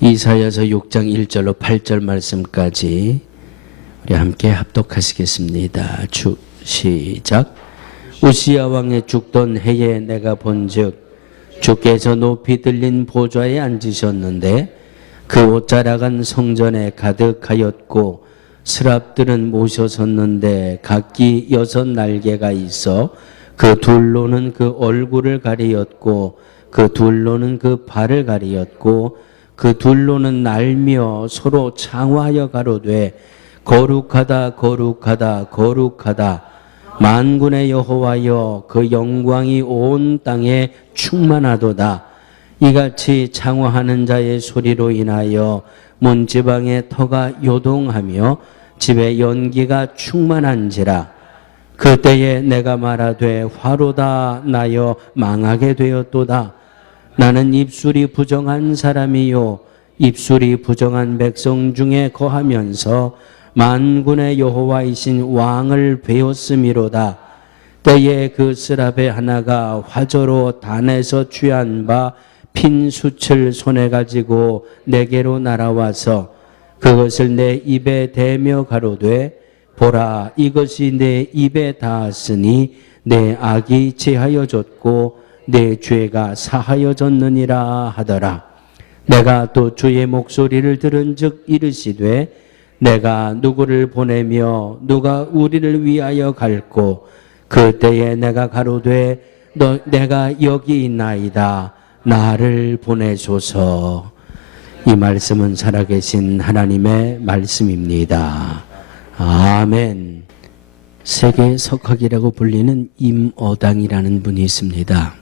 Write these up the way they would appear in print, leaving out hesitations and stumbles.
이사야서 6장 1절로 8절 말씀까지 우리 함께 합독하시겠습니다. 시작. 우시야 왕의 죽던 해에 내가 본즉 주께서 높이 들린 보좌에 앉으셨는데 그 옷자락은 성전에 가득하였고 스랍들은 모셔섰는데 각기 6 날개가 있어 그 둘로는 그 얼굴을 가리었고 그 둘로는 그 발을 가리었고 그 둘로는 날며 서로 창화하여 가로되 거룩하다 거룩하다 거룩하다 만군의 여호와여 그 영광이 온 땅에 충만하도다. 이같이 창화하는 자의 소리로 인하여 문지방의 터가 요동하며 집에 연기가 충만한지라. 그때에 내가 말하되 화로다 나여 망하게 되었도다. 나는 입술이 부정한 사람이요 입술이 부정한 백성 중에 거하면서 만군의 여호와이신 왕을 배웠음이로다. 때에 그 스랍의 하나가 화조로 단에서 취한 바 핀 숯을 손에 가지고 내게로 날아와서 그것을 내 입에 대며 가로되 보라 이것이 내 입에 닿았으니 내 악이 제하여졌고 내 죄가 사하여졌느니라 하더라. 내가 또 주의 목소리를 들은즉 이르시되 내가 누구를 보내며 누가 우리를 위하여 갈고 그때에 내가 가로되 내가 여기 있나이다. 나를 보내소서. 이 말씀은 살아계신 하나님의 말씀입니다. 아멘. 세계 석학이라고 불리는 임어당이라는 분이 있습니다.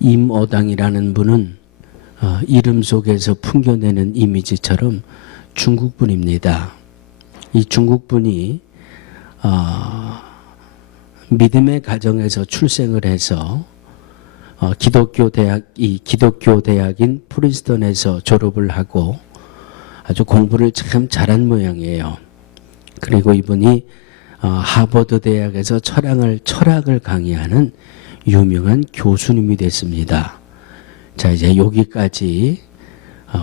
임어당이라는 분은 이름 속에서 풍겨내는 이미지처럼 중국 분입니다. 이 중국 분이 믿음의 가정에서 출생을 해서 기독교 대학인 프린스턴에서 졸업을 하고 아주 공부를 참 잘한 모양이에요. 그리고 이분이 하버드 대학에서 철학을 강의하는 유명한 교수님이 됐습니다. 자, 이제 여기까지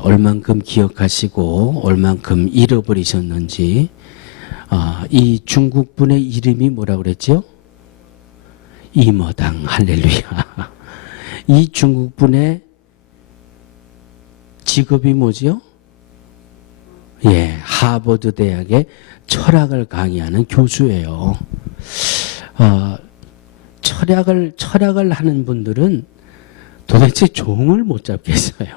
얼만큼 기억하시고 얼만큼 잃어버리셨는지. 이 중국 분의 이름이 뭐라고 그랬죠? 임어당. 할렐루야. 이 중국 분의 직업이 뭐지요? 예, 하버드 대학의 철학을 강의하는 교수예요. 철학을 하는 분들은 도대체 종을 못 잡겠어요.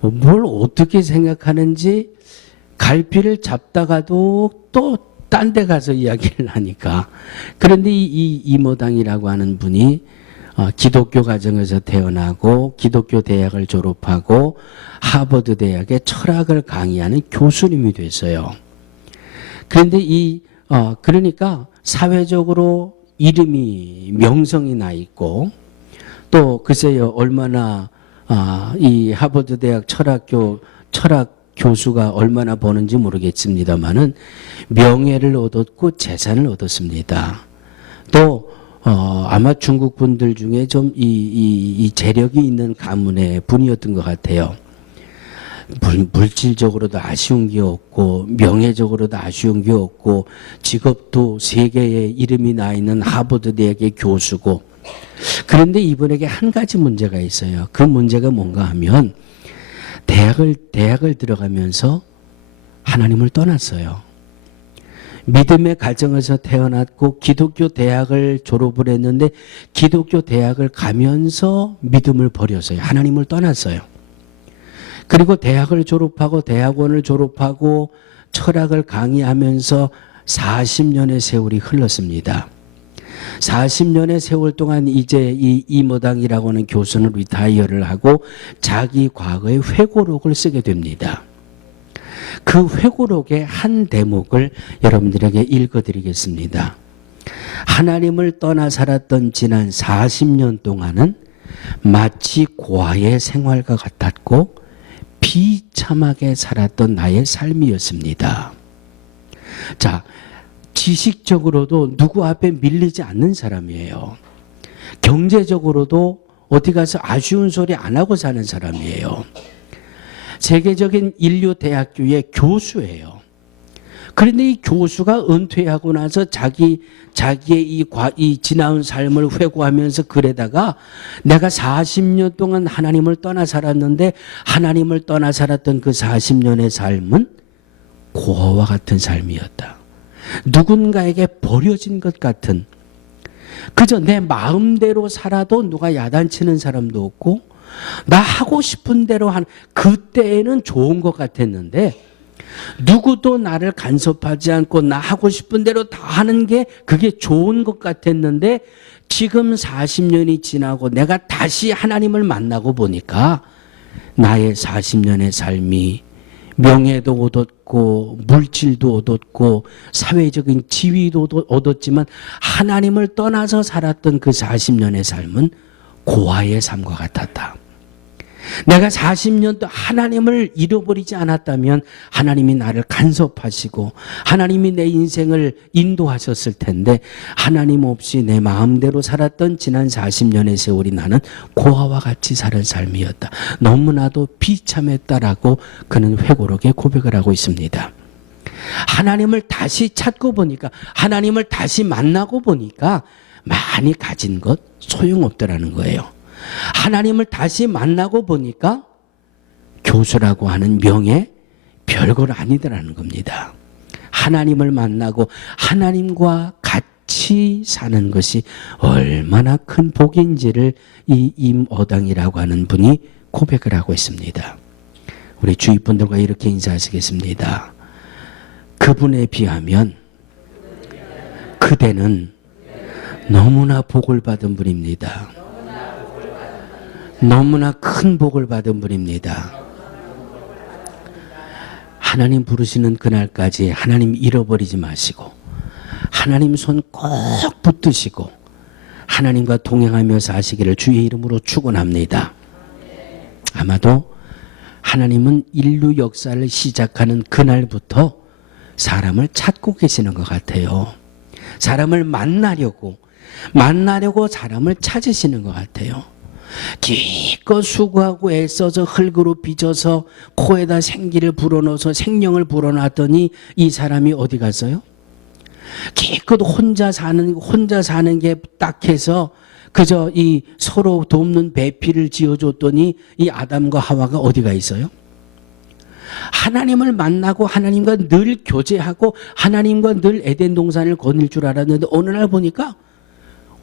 뭘 어떻게 생각하는지 갈피를 잡다가도 또 딴 데 가서 이야기를 하니까. 그런데 이 임어당이라고 하는 분이 기독교 가정에서 태어나고 기독교 대학을 졸업하고 하버드 대학의 철학을 강의하는 교수님이 됐어요. 그런데 그러니까 사회적으로 이름이 명성이 나 있고 또 글쎄요 얼마나 이 하버드 대학 철학 교수가 얼마나 버는지 모르겠습니다만은 명예를 얻었고 재산을 얻었습니다. 또 아마 중국 분들 중에 좀 이 재력이 있는 가문의 분이었던 것 같아요. 물질적으로도 아쉬운 게 없고 명예적으로도 아쉬운 게 없고 직업도 세계에 이름이 나 있는 하버드 대학의 교수고. 그런데 이분에게 한 가지 문제가 있어요. 그 문제가 뭔가 하면 대학을 들어가면서 하나님을 떠났어요. 믿음의 가정에서 태어났고 기독교 대학을 졸업을 했는데 기독교 대학을 가면서 믿음을 버렸어요. 하나님을 떠났어요. 그리고 대학을 졸업하고 대학원을 졸업하고 철학을 강의하면서 40년의 세월이 흘렀습니다. 40년의 세월 동안 이제 이 임어당이라고 하는 교수는 리타이어를 하고 자기 과거의 회고록을 쓰게 됩니다. 그 회고록의 한 대목을 여러분들에게 읽어드리겠습니다. 하나님을 떠나 살았던 지난 40년 동안은 마치 고아의 생활과 같았고 비참하게 살았던 나의 삶이었습니다. 자, 지식적으로도 누구 앞에 밀리지 않는 사람이에요. 경제적으로도 어디 가서 아쉬운 소리 안 하고 사는 사람이에요. 세계적인 인류 대학교의 교수예요. 그런데 이 교수가 은퇴하고 나서 자기의 이 지나온 삶을 회고하면서 글에다가 내가 40년 동안 하나님을 떠나 살았는데 하나님을 떠나 살았던 그 40년의 삶은 고아와 같은 삶이었다. 누군가에게 버려진 것 같은, 그저 내 마음대로 살아도 누가 야단치는 사람도 없고 나 하고 싶은 대로 그때에는 좋은 것 같았는데 누구도 나를 간섭하지 않고 나 하고 싶은 대로 다 하는 게 그게 좋은 것 같았는데 지금 40년이 지나고 내가 다시 하나님을 만나고 보니까 나의 40년의 삶이 명예도 얻었고 물질도 얻었고 사회적인 지위도 얻었지만 하나님을 떠나서 살았던 그 40년의 삶은 고아의 삶과 같았다. 내가 40년 동안 하나님을 잃어버리지 않았다면 하나님이 나를 간섭하시고 하나님이 내 인생을 인도하셨을 텐데 하나님 없이 내 마음대로 살았던 지난 40년의 세월이 나는 고아와 같이 사는 삶이었다. 너무나도 비참했다라고 그는 회고록에 고백을 하고 있습니다. 하나님을 다시 찾고 보니까, 하나님을 다시 만나고 보니까 많이 가진 것 소용없더라는 거예요. 하나님을 다시 만나고 보니까 교수라고 하는 명예 별걸 아니더라는 겁니다. 하나님을 만나고 하나님과 같이 사는 것이 얼마나 큰 복인지를 이 임어당이라고 하는 분이 고백을 하고 있습니다. 우리 주위 분들과 이렇게 인사하시겠습니다. 그분에 비하면 그대는 너무나 복을 받은 분입니다. 너무나 큰 복을 받은 분입니다. 하나님 부르시는 그날까지 하나님 잃어버리지 마시고 하나님 손 꼭 붙드시고 하나님과 동행하며 사시기를 주의 이름으로 축원합니다. 아마도 하나님은 인류 역사를 시작하는 그날부터 사람을 찾고 계시는 것 같아요. 사람을 만나려고 사람을 찾으시는 것 같아요. 기껏 수고하고 애써서 흙으로 빚어서 코에다 생기를 불어넣어서 생명을 불어넣었더니 이 사람이 어디 갔어요? 기껏 혼자 사는 게 딱해서 그저 이 서로 돕는 배필을 지어줬더니 이 아담과 하와가 어디가 있어요? 하나님을 만나고 하나님과 늘 교제하고 하나님과 늘 에덴 동산을 거닐 줄 알았는데 어느 날 보니까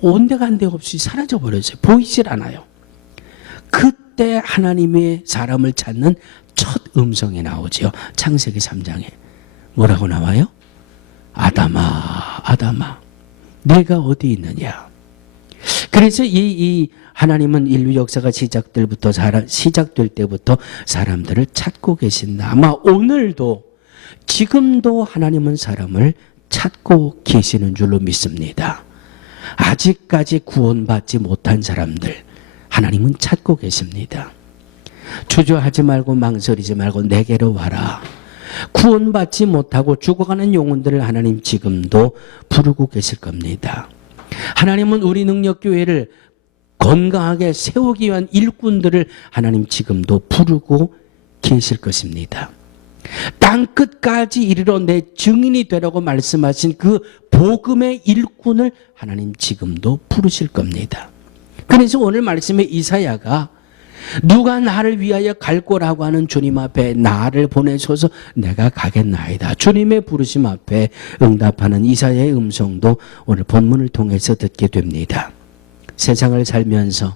온데간데 없이 사라져 버렸어요. 보이질 않아요. 그때 하나님의 사람을 찾는 첫 음성이 나오죠. 창세기 3장에 뭐라고 나와요? 아담아, 아담아, 내가 어디 있느냐. 그래서 이 하나님은 인류 역사가 시작될 때부터 사람들을 찾고 계신다. 아마 오늘도 지금도 하나님은 사람을 찾고 계시는 줄로 믿습니다. 아직까지 구원받지 못한 사람들 하나님은 찾고 계십니다. 주저하지 말고 망설이지 말고 내게로 와라. 구원받지 못하고 죽어가는 영혼들을 하나님 지금도 부르고 계실 겁니다. 하나님은 우리 능력교회를 건강하게 세우기 위한 일꾼들을 하나님 지금도 부르고 계실 것입니다. 땅 끝까지 이르러 내 증인이 되라고 말씀하신 그 복음의 일꾼을 하나님 지금도 부르실 겁니다. 그래서 오늘 말씀에 이사야가 누가 나를 위하여 갈 거라고 하는 주님 앞에 나를 보내셔서 내가 가겠나이다. 주님의 부르심 앞에 응답하는 이사야의 음성도 오늘 본문을 통해서 듣게 됩니다. 세상을 살면서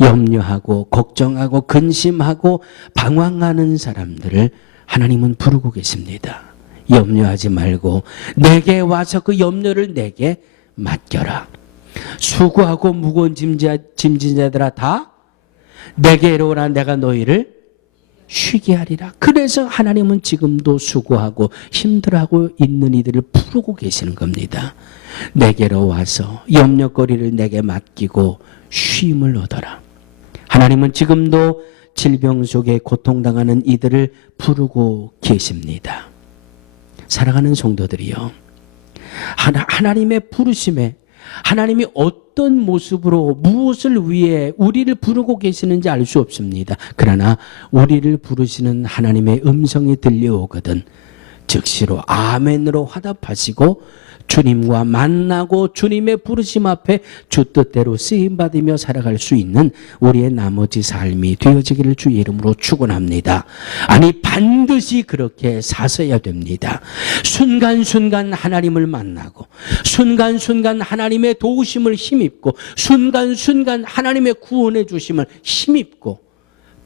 염려하고 걱정하고 근심하고 방황하는 사람들을 하나님은 부르고 계십니다. 염려하지 말고 내게 와서 그 염려를 내게 맡겨라. 수고하고 무거운 짐진 자들아 다 내게로 오라. 내가 너희를 쉬게 하리라. 그래서 하나님은 지금도 수고하고 힘들어하고 있는 이들을 부르고 계시는 겁니다. 내게로 와서 염려거리를 내게 맡기고 쉼을 얻어라. 하나님은 지금도 질병 속에 고통당하는 이들을 부르고 계십니다. 사랑하는 성도들이요, 하나님의 부르심에 하나님이 어떤 모습으로 무엇을 위해 우리를 부르고 계시는지 알 수 없습니다. 그러나 우리를 부르시는 하나님의 음성이 들려오거든 즉시로 아멘으로 화답하시고 주님과 만나고 주님의 부르심 앞에 주 뜻대로 쓰임받으며 살아갈 수 있는 우리의 나머지 삶이 되어지기를 주의 이름으로 축원합니다. 아니 반드시 그렇게 사서야 됩니다. 순간순간 하나님을 만나고 순간순간 하나님의 도우심을 힘입고 순간순간 하나님의 구원해 주심을 힘입고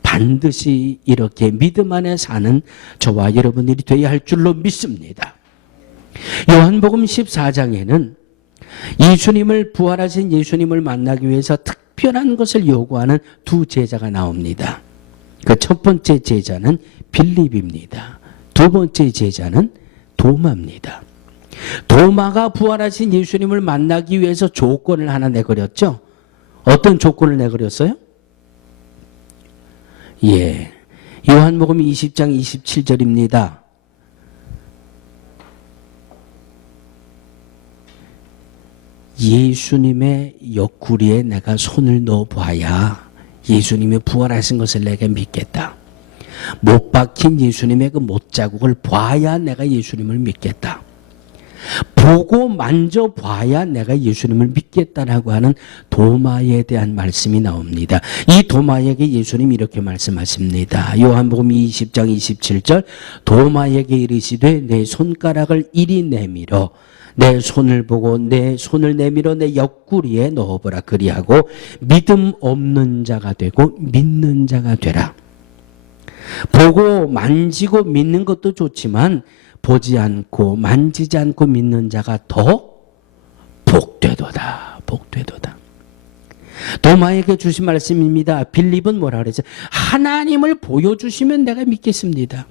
반드시 이렇게 믿음 안에 사는 저와 여러분들이 되어야 할 줄로 믿습니다. 요한복음 14장에는 예수님을 부활하신 예수님을 만나기 위해서 특별한 것을 요구하는 두 제자가 나옵니다. 그 첫 번째 제자는 빌립입니다. 두 번째 제자는 도마입니다. 도마가 부활하신 예수님을 만나기 위해서 조건을 하나 내걸었죠. 어떤 조건을 내걸었어요? 요한복음 20장 27절입니다. 예수님의 옆구리에 내가 손을 넣어봐야 예수님이 부활하신 것을 내가 믿겠다. 못 박힌 예수님의 그 못자국을 봐야 내가 예수님을 믿겠다. 보고 만져봐야 내가 예수님을 믿겠다라고 하는 도마에 대한 말씀이 나옵니다. 이 도마에게 예수님이 이렇게 말씀하십니다. 요한복음 20장 27절 도마에게 이르시되 내 손가락을 이리 내밀어 내 손을 보고 내 손을 내밀어 내 옆구리에 넣어보라. 그리하고 믿음 없는 자가 되고 믿는 자가 되라. 보고 만지고 믿는 것도 좋지만 보지 않고 만지지 않고 믿는 자가 더 복되도다. 복되도다. 도마에게 주신 말씀입니다. 빌립은 뭐라 그랬어요? 하나님을 보여주시면 내가 믿겠습니다.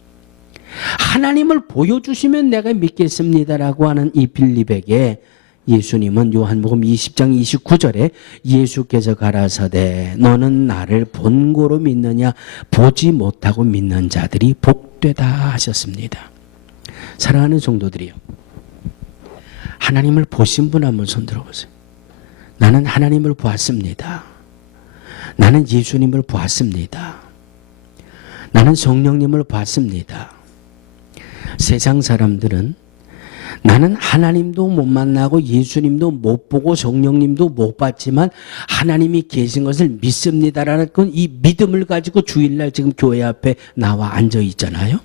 하나님을 보여주시면 내가 믿겠습니다라고 하는 이 빌립에게 예수님은 요한복음 20장 29절에 예수께서 가라사대 너는 나를 본고로 믿느냐 보지 못하고 믿는 자들이 복되다 하셨습니다. 사랑하는 성도들이요, 하나님을 보신 분 한번 손 들어보세요. 나는 하나님을 보았습니다. 나는 예수님을 보았습니다. 나는 성령님을 봤습니다. 세상 사람들은 나는 하나님도 못 만나고 예수님도 못 보고 성령님도 못 봤지만 하나님이 계신 것을 믿습니다라는 이 믿음을 가지고 주일날 지금 교회 앞에 나와 앉아 있잖아요.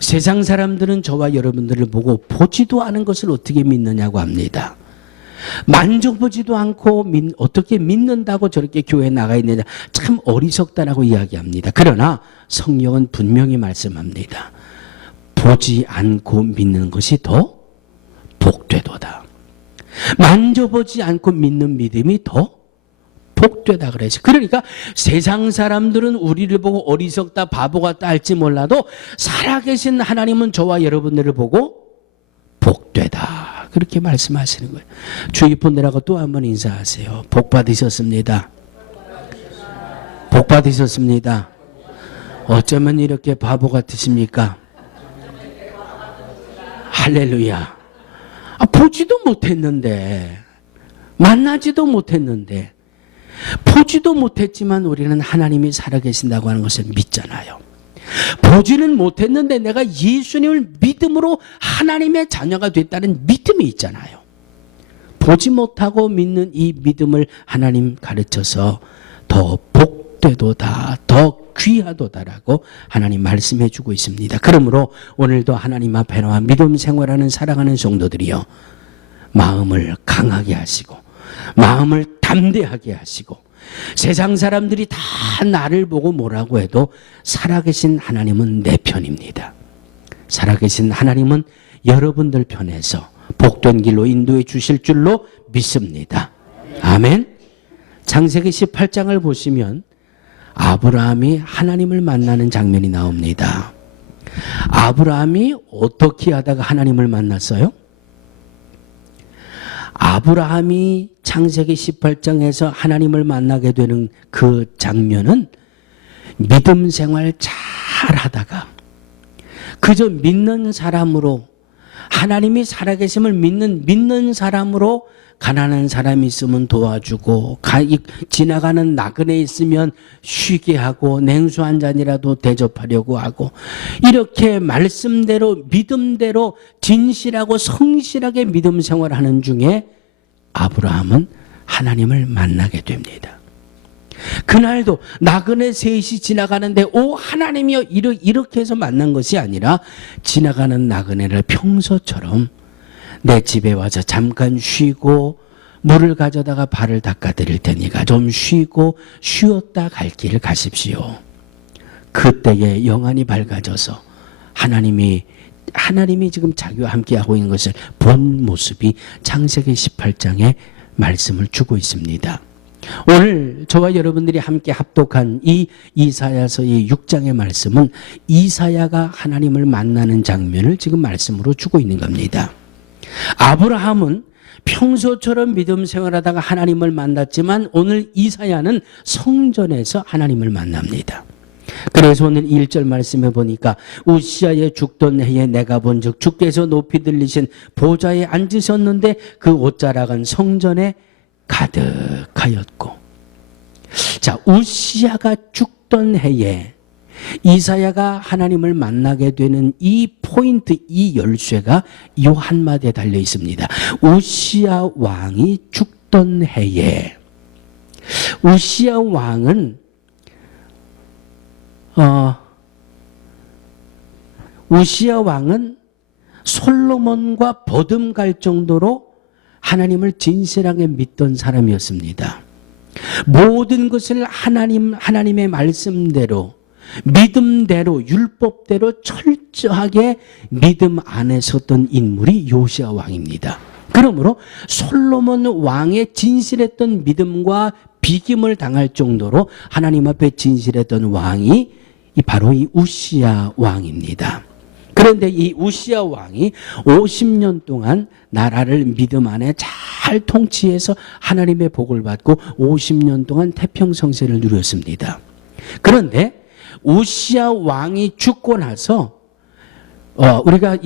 세상 사람들은 저와 여러분들을 보고 보지도 않은 것을 어떻게 믿느냐고 합니다. 만져보지도 않고 어떻게 믿는다고 저렇게 교회에 나가 있느냐, 참 어리석다라고 이야기합니다. 그러나 성경은 분명히 말씀합니다. 보지 않고 믿는 것이 더 복되도다. 만져보지 않고 믿는 믿음이 더 복되다 그래서. 그러니까 세상 사람들은 우리를 보고 어리석다 바보 같다 할지 몰라도 살아계신 하나님은 저와 여러분들을 보고 복되다 그렇게 말씀하시는 거예요. 주의 본대라고 또 한 번 인사하세요. 복 받으셨습니다. 복 받으셨습니다. 어쩌면 이렇게 바보 같으십니까? 할렐루야. 보지도 못했는데, 만나지도 못했는데, 보지도 못했지만 우리는 하나님이 살아계신다고 하는 것을 믿잖아요. 보지는 못했는데 내가 예수님을 믿음으로 하나님의 자녀가 됐다는 믿음이 있잖아요. 보지 못하고 믿는 이 믿음을 하나님 가르쳐서 더 복되도다, 더 귀하도다라고 하나님 말씀해 주고 있습니다. 그러므로 오늘도 하나님 앞에 나와 믿음 생활하는 사랑하는 성도들이요, 마음을 강하게 하시고 마음을 담대하게 하시고 세상 사람들이 다 나를 보고 뭐라고 해도 살아계신 하나님은 내 편입니다. 살아계신 하나님은 여러분들 편에서 복된 길로 인도해 주실 줄로 믿습니다. 아멘. 창세기 18장을 보시면 아브라함이 하나님을 만나는 장면이 나옵니다. 아브라함이 어떻게 하다가 하나님을 만났어요? 아브라함이 창세기 18장에서 하나님을 만나게 되는 그 장면은 믿음 생활 잘 하다가 그저 믿는 사람으로, 하나님이 살아계심을 믿는 사람으로 가난한 사람이 있으면 도와주고 지나가는 나그네 있으면 쉬게 하고 냉수 한 잔이라도 대접하려고 하고 이렇게 말씀대로 믿음대로 진실하고 성실하게 믿음 생활하는 중에 아브라함은 하나님을 만나게 됩니다. 그날도 나그네 셋이 지나가는데 오 하나님이여 이렇게 해서 만난 것이 아니라 지나가는 나그네를 평소처럼 내 집에 와서 잠깐 쉬고 물을 가져다가 발을 닦아드릴 테니까 좀 쉬고 쉬었다 갈 길을 가십시오. 그때에 영안이 밝아져서 하나님이 지금 자기와 함께하고 있는 것을 본 모습이 창세기 18장에 말씀을 주고 있습니다. 오늘 저와 여러분들이 함께 합독한 이 이사야서의 6장의 말씀은 이사야가 하나님을 만나는 장면을 지금 말씀으로 주고 있는 겁니다. 아브라함은 평소처럼 믿음 생활하다가 하나님을 만났지만 오늘 이사야는 성전에서 하나님을 만납니다. 그래서 오늘 1절 말씀에 보니까 우시아의 죽던 해에 내가 본즉 주께서 높이 들리신 보좌에 앉으셨는데 그 옷자락은 성전에 가득하였고. 자, 우시아가 죽던 해에 이사야가 하나님을 만나게 되는 이 포인트, 이 열쇠가 이 한마디에 달려 있습니다. 우시아 왕이 죽던 해에. 우시아 왕은 솔로몬과 버듬갈 정도로 하나님을 진실하게 믿던 사람이었습니다. 모든 것을 하나님의 말씀대로, 믿음대로, 율법대로 철저하게 믿음 안에 섰던 인물이 요시아 왕입니다. 그러므로 솔로몬 왕의 진실했던 믿음과 비김을 당할 정도로 하나님 앞에 진실했던 왕이 바로 이 우시아 왕입니다. 그런데 이 우시아 왕이 50년 동안 나라를 믿음 안에 잘 통치해서 하나님의 복을 받고 50년 동안 태평성세를 누렸습니다. 그런데 우시아 왕이 죽고 나서 우리가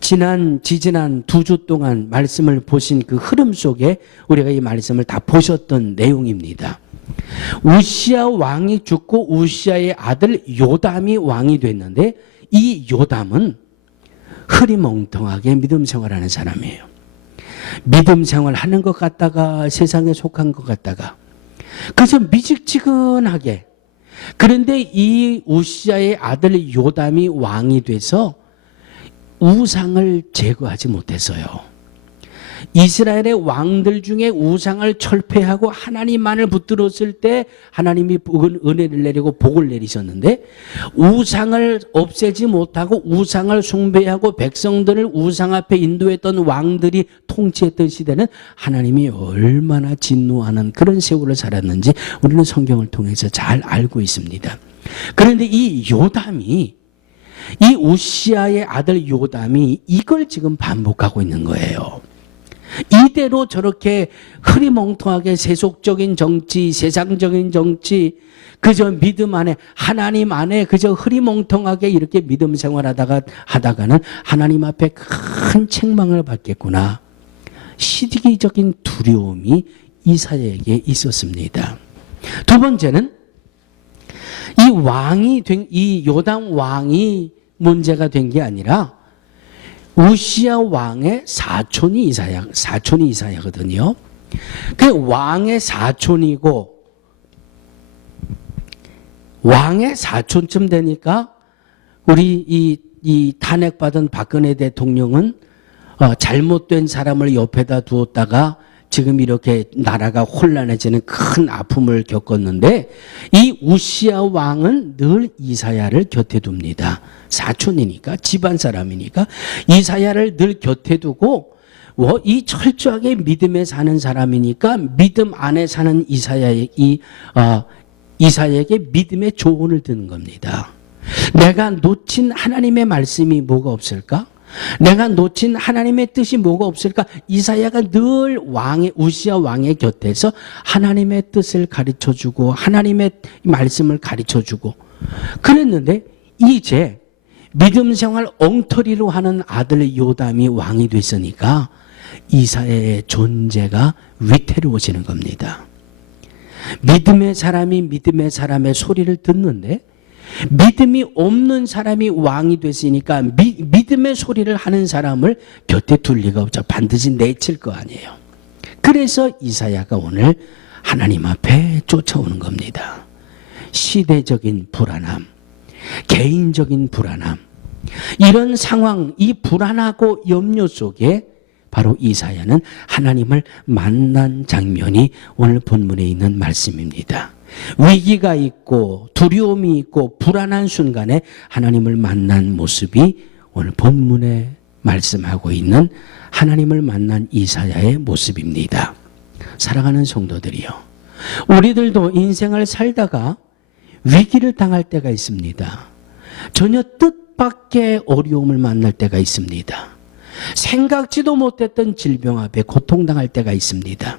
지지난 2주 동안 말씀을 보신 그 흐름 속에 우리가 이 말씀을 다 보셨던 내용입니다. 우시아 왕이 죽고 우시아의 아들 요담이 왕이 됐는데 이 요담은 흐리멍텅하게 믿음 생활하는 사람이에요. 믿음 생활하는 것 같다가 세상에 속한 것 같다가 그래서 미직지근하게. 그런데 이 우시아의 아들 요담이 왕이 돼서 우상을 제거하지 못했어요. 이스라엘의 왕들 중에 우상을 철폐하고 하나님만을 붙들었을 때 하나님이 은혜를 내리고 복을 내리셨는데 우상을 없애지 못하고 우상을 숭배하고 백성들을 우상 앞에 인도했던 왕들이 통치했던 시대는 하나님이 얼마나 진노하는 그런 세월을 살았는지 우리는 성경을 통해서 잘 알고 있습니다. 그런데 이 요담이 이 우시아의 아들 요담이 이걸 지금 반복하고 있는 거예요. 이대로 저렇게 흐리멍텅하게 세속적인 정치, 세상적인 정치, 그저 믿음 안에 하나님 안에 그저 흐리멍텅하게 이렇게 믿음 생활하다가는 하나님 앞에 큰 책망을 받겠구나. 시기적인 두려움이 이사야에게 있었습니다. 두 번째는 이 요담 왕이 문제가 된 게 아니라 우시아 왕의 사촌이 이사야거든요. 그 왕의 사촌이고 왕의 사촌쯤 되니까 우리 이 탄핵받은 박근혜 대통령은 잘못된 사람을 옆에다 두었다가 지금 이렇게 나라가 혼란해지는 큰 아픔을 겪었는데 이 우시아 왕은 늘 이사야를 곁에 둡니다. 사촌이니까 집안 사람이니까 이사야를 늘 곁에 두고 이 철저하게 믿음에 사는 사람이니까 믿음 안에 사는 이사야에게 믿음의 조언을 듣는 겁니다. 내가 놓친 하나님의 말씀이 뭐가 없을까? 내가 놓친 하나님의 뜻이 뭐가 없을까? 이사야가 늘 우시아 왕의 곁에서 하나님의 뜻을 가르쳐주고 하나님의 말씀을 가르쳐주고 그랬는데 이제 믿음 생활 엉터리로 하는 아들 요담이 왕이 됐으니까 이사야의 존재가 위태로워지는 겁니다. 믿음의 사람이 믿음의 사람의 소리를 듣는데 믿음이 없는 사람이 왕이 됐으니까 믿음의 소리를 하는 사람을 곁에 둘 리가 없죠. 반드시 내칠 거 아니에요. 그래서 이사야가 오늘 하나님 앞에 쫓아오는 겁니다. 시대적인 불안함, 개인적인 불안함, 이런 상황, 이 불안하고 염려 속에 바로 이사야는 하나님을 만난 장면이 오늘 본문에 있는 말씀입니다. 위기가 있고 두려움이 있고 불안한 순간에 하나님을 만난 모습이 오늘 본문에 말씀하고 있는 하나님을 만난 이사야의 모습입니다. 사랑하는 성도들이요, 우리들도 인생을 살다가 위기를 당할 때가 있습니다. 전혀 뜻밖의 어려움을 만날 때가 있습니다. 생각지도 못했던 질병 앞에 고통당할 때가 있습니다.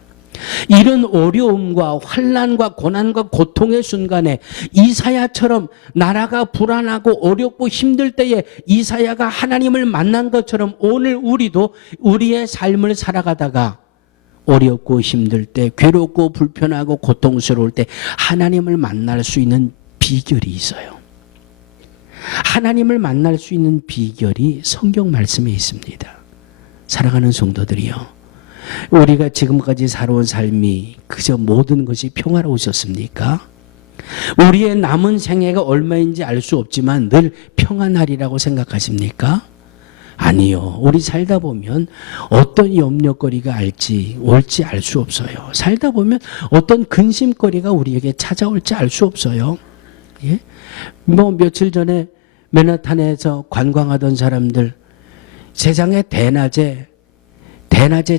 이런 어려움과 환난과 고난과 고통의 순간에 이사야처럼 나라가 불안하고 어렵고 힘들 때에 이사야가 하나님을 만난 것처럼 오늘 우리도 우리의 삶을 살아가다가 어렵고 힘들 때, 괴롭고 불편하고 고통스러울 때 하나님을 만날 수 있는 비결이 있어요. 하나님을 만날 수 있는 비결이 성경 말씀에 있습니다. 사랑하는 성도들이요, 우리가 지금까지 살아온 삶이 그저 모든 것이 평화로우셨습니까? 우리의 남은 생애가 얼마인지 알 수 없지만 늘 평안하리라고 생각하십니까? 아니요. 우리 살다 보면 어떤 염려거리가 올지 알 수 없어요. 살다 보면 어떤 근심거리가 우리에게 찾아올지 알 수 없어요. 예? 며칠 전에 맨하탄에서 관광하던 사람들, 세상에 대낮에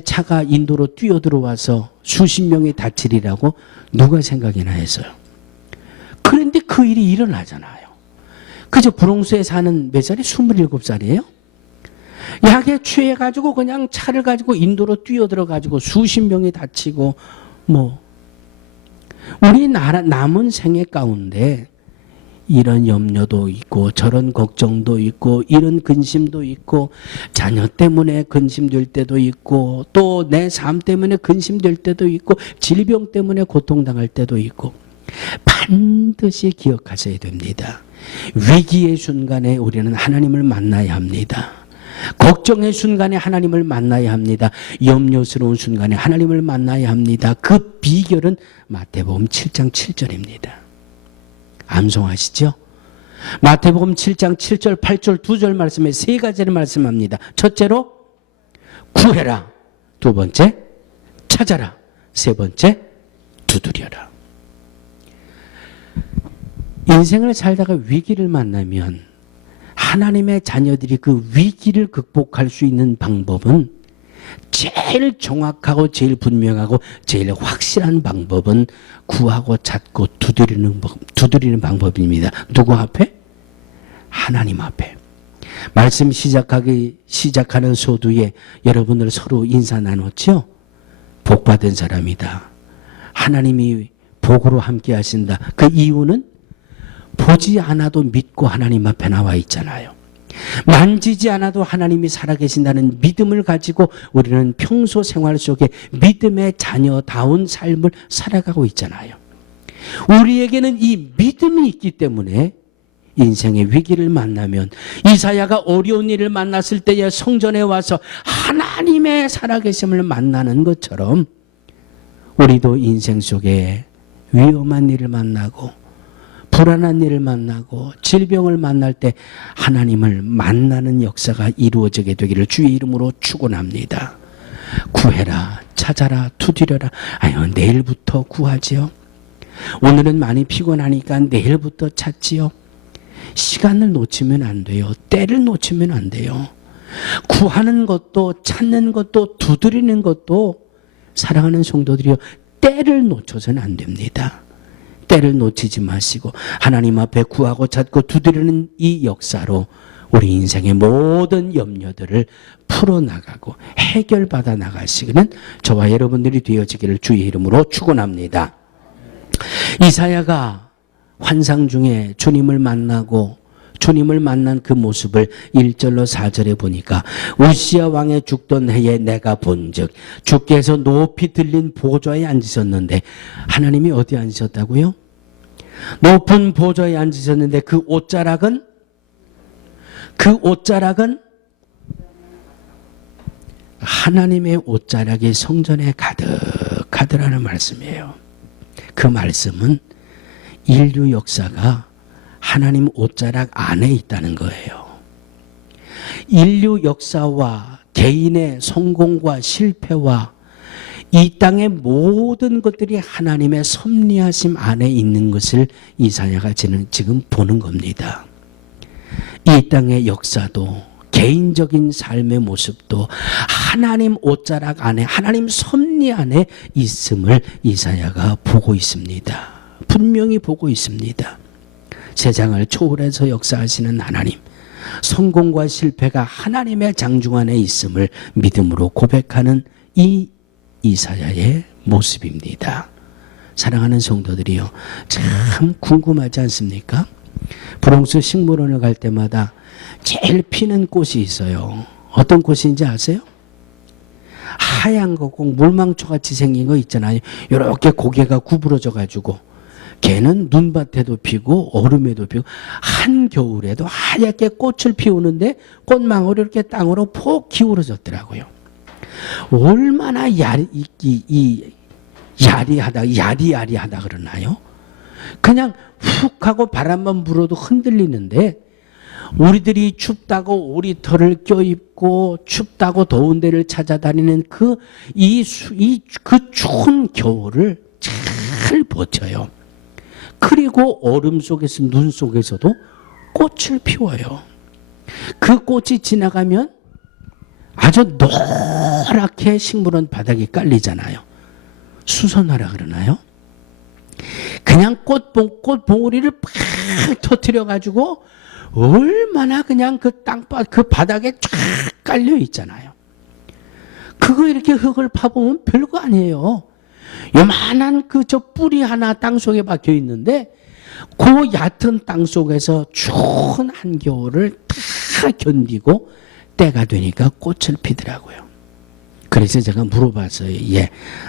차가 인도로 뛰어들어와서 수십 명이 다치리라고 누가 생각이나 했어요. 그런데 그 일이 일어나잖아요. 그저 브롱스에 사는 몇 살이 27살이에요? 약에 취해가지고 그냥 차를 가지고 인도로 뛰어들어가지고 수십 명이 다치고 우리 남은 생애 가운데 이런 염려도 있고 저런 걱정도 있고 이런 근심도 있고 자녀 때문에 근심될 때도 있고 또 내 삶 때문에 근심될 때도 있고 질병 때문에 고통당할 때도 있고 반드시 기억하셔야 됩니다. 위기의 순간에 우리는 하나님을 만나야 합니다. 걱정의 순간에 하나님을 만나야 합니다. 염려스러운 순간에 하나님을 만나야 합니다. 그 비결은 마태복음 7장 7절입니다. 암송하시죠? 마태복음 7장 7절 8절 2절 말씀에 세 가지를 말씀합니다. 첫째로 구해라, 두 번째 찾아라, 세 번째 두드려라. 인생을 살다가 위기를 만나면 하나님의 자녀들이 그 위기를 극복할 수 있는 방법은 제일 정확하고 제일 분명하고 제일 확실한 방법은 구하고 찾고 두드리는 방법입니다. 누구 앞에? 하나님 앞에. 말씀 시작하는 소두에 여러분들 서로 인사 나눴죠? 복 받은 사람이다. 하나님이 복으로 함께 하신다. 그 이유는 보지 않아도 믿고 하나님 앞에 나와 있잖아요. 만지지 않아도 하나님이 살아계신다는 믿음을 가지고 우리는 평소 생활 속에 믿음의 자녀다운 삶을 살아가고 있잖아요. 우리에게는 이 믿음이 있기 때문에 인생의 위기를 만나면 이사야가 어려운 일을 만났을 때에 성전에 와서 하나님의 살아계심을 만나는 것처럼 우리도 인생 속에 위험한 일을 만나고 불안한 일을 만나고 질병을 만날 때 하나님을 만나는 역사가 이루어지게 되기를 주의 이름으로 축원합니다. 구해라, 찾아라, 두드려라. 아유, 내일부터 구하지요. 오늘은 많이 피곤하니까 내일부터 찾지요. 시간을 놓치면 안 돼요. 때를 놓치면 안 돼요. 구하는 것도 찾는 것도 두드리는 것도 사랑하는 성도들이요, 때를 놓쳐서는 안 됩니다. 때를 놓치지 마시고 하나님 앞에 구하고 찾고 두드리는 이 역사로 우리 인생의 모든 염려들을 풀어나가고 해결받아 나가시기는 저와 여러분들이 되어지기를 주의 이름으로 축원합니다. 이사야가 환상 중에 주님을 만나고 주님을 만난 그 모습을 1절로 4절에 보니까 우시야 왕의 죽던 해에 내가 본즉 주께서 높이 들린 보좌에 앉으셨는데 하나님이 어디 앉으셨다고요? 높은 보좌에 앉으셨는데 그 옷자락은 하나님의 옷자락이 성전에 가득하더라는 말씀이에요. 그 말씀은 인류 역사가 하나님 옷자락 안에 있다는 거예요. 인류 역사와 개인의 성공과 실패와 이 땅의 모든 것들이 하나님의 섭리하심 안에 있는 것을 이사야가 지금 보는 겁니다. 이 땅의 역사도 개인적인 삶의 모습도 하나님 옷자락 안에 하나님 섭리 안에 있음을 이사야가 보고 있습니다. 분명히 보고 있습니다. 세상을 초월해서 역사하시는 하나님, 성공과 실패가 하나님의 장중 안에 있음을 믿음으로 고백하는 이 이사야의 모습입니다. 사랑하는 성도들이요, 참 궁금하지 않습니까? 브롱스 식물원을 갈 때마다 제일 피는 꽃이 있어요. 어떤 꽃인지 아세요? 하얀 거 꼭 물망초같이 생긴 거 있잖아요. 이렇게 고개가 구부러져 가지고 걔는 눈밭에도 피고 얼음에도 피고 한겨울에도 하얗게 꽃을 피우는데 꽃망울이 이렇게 땅으로 폭 기울어졌더라고요. 얼마나 야리야리하다 그러나요? 그냥 훅 하고 바람만 불어도 흔들리는데 우리들이 춥다고 오리털을 껴입고 춥다고 더운 데를 찾아다니는 그 추운 겨울을 잘 버텨요. 그리고 얼음 속에서 눈 속에서도 꽃을 피워요. 그 꽃이 지나가면 아주 노랗게 식물원 바닥에 깔리잖아요. 수선화라 그러나요? 그냥 꽃봉오리를 팍 터뜨려 가지고 얼마나 그냥 그 땅밭 그 바닥에 쫙 깔려 있잖아요. 그거 이렇게 흙을 파보면 별거 아니에요. 요만한 그 저 뿌리 하나 땅 속에 박혀 있는데 그 얕은 땅 속에서 추운 한겨울을 다 견디고 때가 되니까 꽃을 피더라고요. 그래서 제가 물어봤어요.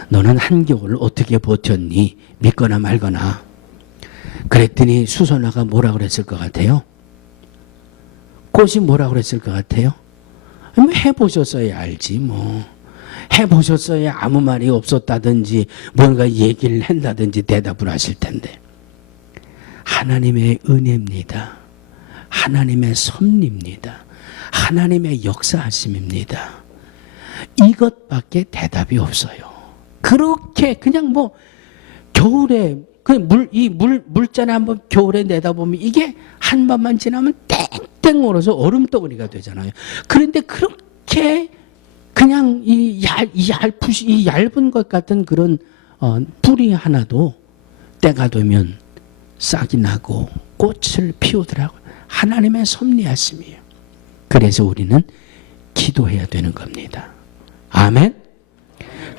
너는 한겨울을 어떻게 버텼니? 믿거나 말거나. 그랬더니 수선화가 뭐라 그랬을 것 같아요? 꽃이 뭐라 그랬을 것 같아요? 뭐 해보셨어야 알지 뭐. 해보셨어야 아무 말이 없었다든지 뭔가 얘기를 한다든지 대답을 하실 텐데. 하나님의 은혜입니다. 하나님의 섭리입니다. 하나님의 역사하심입니다. 이것밖에 대답이 없어요. 그렇게 그냥 뭐 겨울에 물잔에 한번 겨울에 내다보면 이게 한밤만 지나면 땡땡 얼어서 얼음덩어리가 되잖아요. 그런데 그렇게 그냥 이 얇은 것 같은 그런 뿌리 하나도 때가 되면 싹이 나고 꽃을 피우더라고요. 하나님의 섭리하심이에요. 그래서 우리는 기도해야 되는 겁니다. 아멘.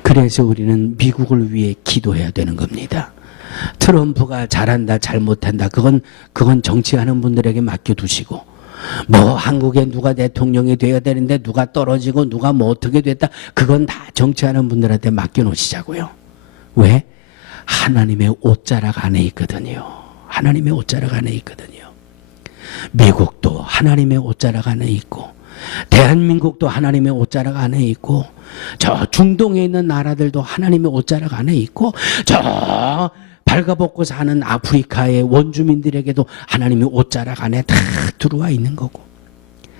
그래서 우리는 미국을 위해 기도해야 되는 겁니다. 트럼프가 잘한다 잘못한다 그건 정치하는 분들에게 맡겨두시고 뭐 한국에 누가 대통령이 되어야 되는데 누가 떨어지고 누가 뭐 어떻게 됐다 그건 다 정치하는 분들한테 맡겨놓으시자고요. 왜? 하나님의 옷자락 안에 있거든요. 하나님의 옷자락 안에 있거든요. 미국도 하나님의 옷자락 안에 있고 대한민국도 하나님의 옷자락 안에 있고 저 중동에 있는 나라들도 하나님의 옷자락 안에 있고 저 발가벗고 사는 아프리카의 원주민들에게도 하나님의 옷자락 안에 다 들어와 있는 거고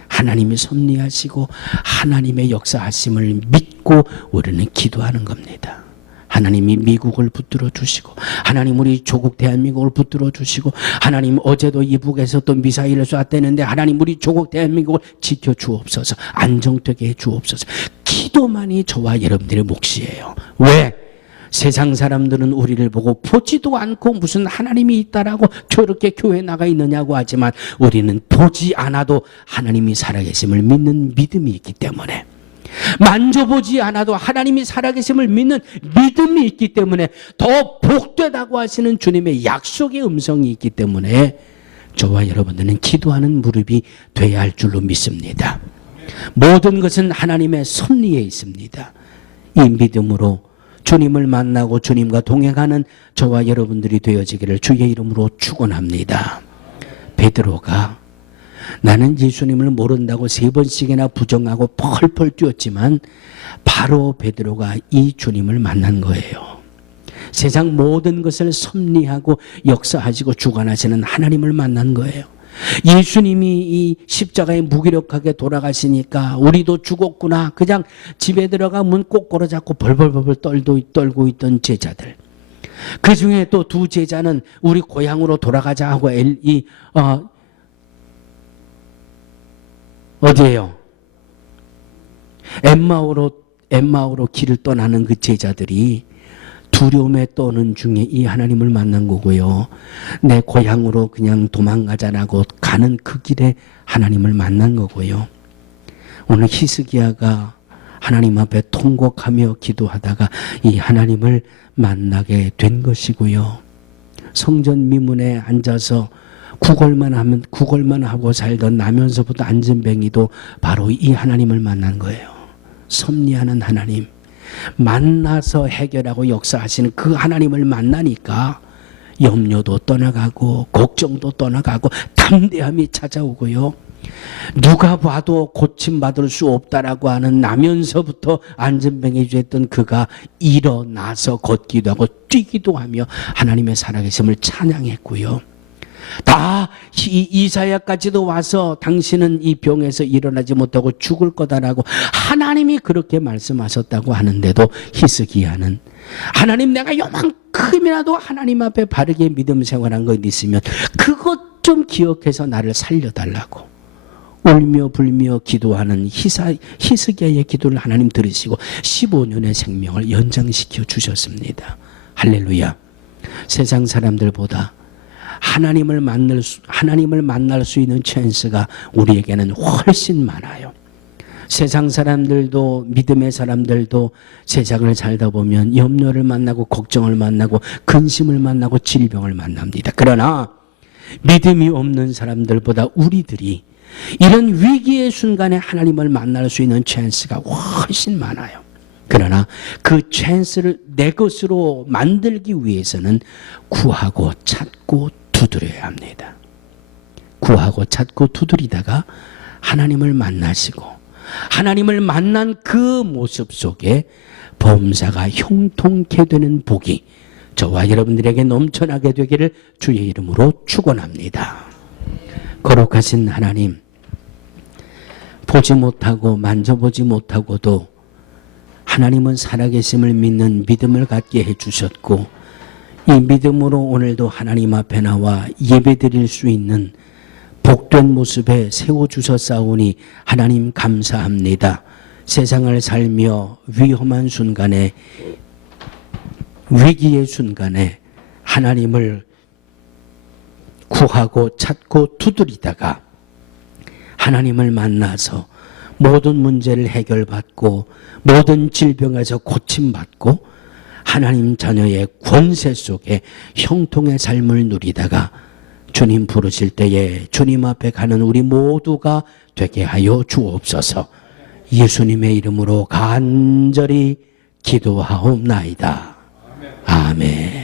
하나님이 섭리하시고 하나님의 역사하심을 믿고 우리는 기도하는 겁니다. 하나님이 미국을 붙들어 주시고 하나님 우리 조국 대한민국을 붙들어 주시고 하나님 어제도 이북에서 또 미사일을 쐈대는데 하나님 우리 조국 대한민국을 지켜 주옵소서 안정되게 해 주옵소서. 기도만이 저와 여러분들의 몫이에요. 왜? 세상 사람들은 우리를 보고 보지도 않고 무슨 하나님이 있다라고 저렇게 교회 나가 있느냐고 하지만 우리는 보지 않아도 하나님이 살아계심을 믿는 믿음이 있기 때문에 만져보지 않아도 하나님이 살아계심을 믿는 믿음이 있기 때문에 더 복되다고 하시는 주님의 약속의 음성이 있기 때문에 저와 여러분들은 기도하는 무릎이 돼야 할 줄로 믿습니다. 모든 것은 하나님의 섭리에 있습니다. 이 믿음으로 주님을 만나고 주님과 동행하는 저와 여러분들이 되어지기를 주의 이름으로 축원합니다. 베드로가 나는 예수님을 모른다고 3번씩이나 부정하고 펄펄 뛰었지만 바로 베드로가 이 주님을 만난 거예요. 세상 모든 것을 섭리하고 역사하시고 주관하시는 하나님을 만난 거예요. 예수님이 이 십자가에 무기력하게 돌아가시니까 우리도 죽었구나. 그냥 집에 들어가 문 꼭 걸어잡고 벌벌벌 떨고 있던 제자들. 그 중에 또 2 제자는 우리 고향으로 돌아가자 하고 어디예요? 엠마오로 길을 떠나는 그 제자들이 두려움에 떠는 중에 이 하나님을 만난 거고요. 내 고향으로 그냥 도망가자라고 가는 그 길에 하나님을 만난 거고요. 오늘 히스기야가 하나님 앞에 통곡하며 기도하다가 이 하나님을 만나게 된 것이고요. 성전 미문에 앉아서 구걸만 하고 살던 나면서부터 안진뱅이도 바로 이 하나님을 만난 거예요. 섭리하는 하나님, 만나서 해결하고 역사하시는 그 하나님을 만나니까 염려도 떠나가고 걱정도 떠나가고 담대함이 찾아오고요. 누가 봐도 고침받을 수 없다라고 하는 나면서부터 안진뱅이 주했던 그가 일어나서 걷기도 하고 뛰기도 하며 하나님의 살아계심을 찬양했고요. 다 이사야까지도 와서 당신은 이 병에서 일어나지 못하고 죽을 거다라고 하나님이 그렇게 말씀하셨다고 하는데도 히스기야는 하나님, 내가 요만큼이라도 하나님 앞에 바르게 믿음 생활한 것 있으면 그것 좀 기억해서 나를 살려달라고 울며 불며 기도하는 히스기야의 기도를 하나님 들으시고 15년의 생명을 연장시켜 주셨습니다. 할렐루야. 세상 사람들보다 하나님을 만날 수 있는 찬스가 우리에게는 훨씬 많아요. 세상 사람들도, 믿음의 사람들도 세상을 살다 보면 염려를 만나고 걱정을 만나고 근심을 만나고 질병을 만납니다. 그러나 믿음이 없는 사람들보다 우리들이 이런 위기의 순간에 하나님을 만날 수 있는 찬스가 훨씬 많아요. 그러나 그 찬스를 내 것으로 만들기 위해서는 구하고 찾고 두드려야 합니다. 구하고 찾고 두드리다가 하나님을 만나시고 하나님을 만난 그 모습 속에 범사가 형통케 되는 복이 저와 여러분들에게 넘쳐나게 되기를 주의 이름으로 축원합니다. 거룩하신 하나님, 보지 못하고 만져보지 못하고도 하나님은 살아계심을 믿는 믿음을 갖게 해주셨고 이 믿음으로 오늘도 하나님 앞에 나와 예배드릴 수 있는 복된 모습에 세워주셨사오니 하나님 감사합니다. 세상을 살며 위험한 순간에, 위기의 순간에 하나님을 구하고 찾고 두드리다가 하나님을 만나서 모든 문제를 해결받고 모든 질병에서 고침받고 하나님 자녀의 권세 속에 형통의 삶을 누리다가 주님 부르실 때에 주님 앞에 가는 우리 모두가 되게 하여 주옵소서. 예수님의 이름으로 간절히 기도하옵나이다. 아멘.